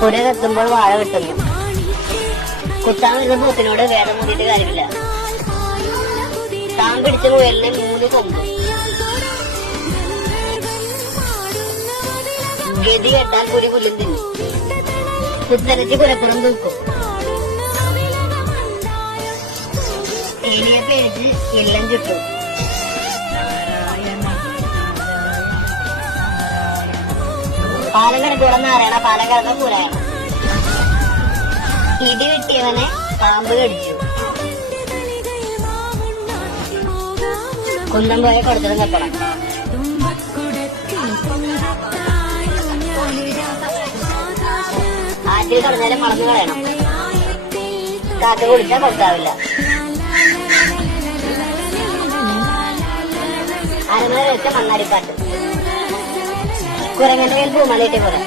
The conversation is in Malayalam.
പുരകെത്തുമ്പോൾ വാഴ കിട്ടുന്നു. കുത്താൻ വരുന്ന പോത്തിനോട് വേദം കൂടിയിട്ട് കാര്യമില്ല. താൻ പിടിച്ച മുയലിന് 3 കൊമ്പ്. ഗതി കെട്ടാൽ പുലി പുല്ലും തിന്നു. കുത്തരച്ച് പുരപ്പുറം തൂക്കും. ഏലിയെ പേടിച്ച് എല്ലാം ചുട്ടു. പാലം കിടക്കൂടെ നാരായണ, പാലം കിടന്ന പൂരായണം. ഇടി കിട്ടിയവനെ പാമ്പ് കടിച്ചു. കുന്തം പോയ കൊടുത്തത് കെട്ടണം. ആറ്റിൽ കടന്നാലും മറന്നു കളയണം. കാക്ക കുടിച്ചാൽ കൊത്താവില്ല. അരമണ വെച്ച മണ്ണാടിപ്പാട്ട്. കുരങ്ങന്റെ മേൽ പൂമലയിട്ടേ പോലെ.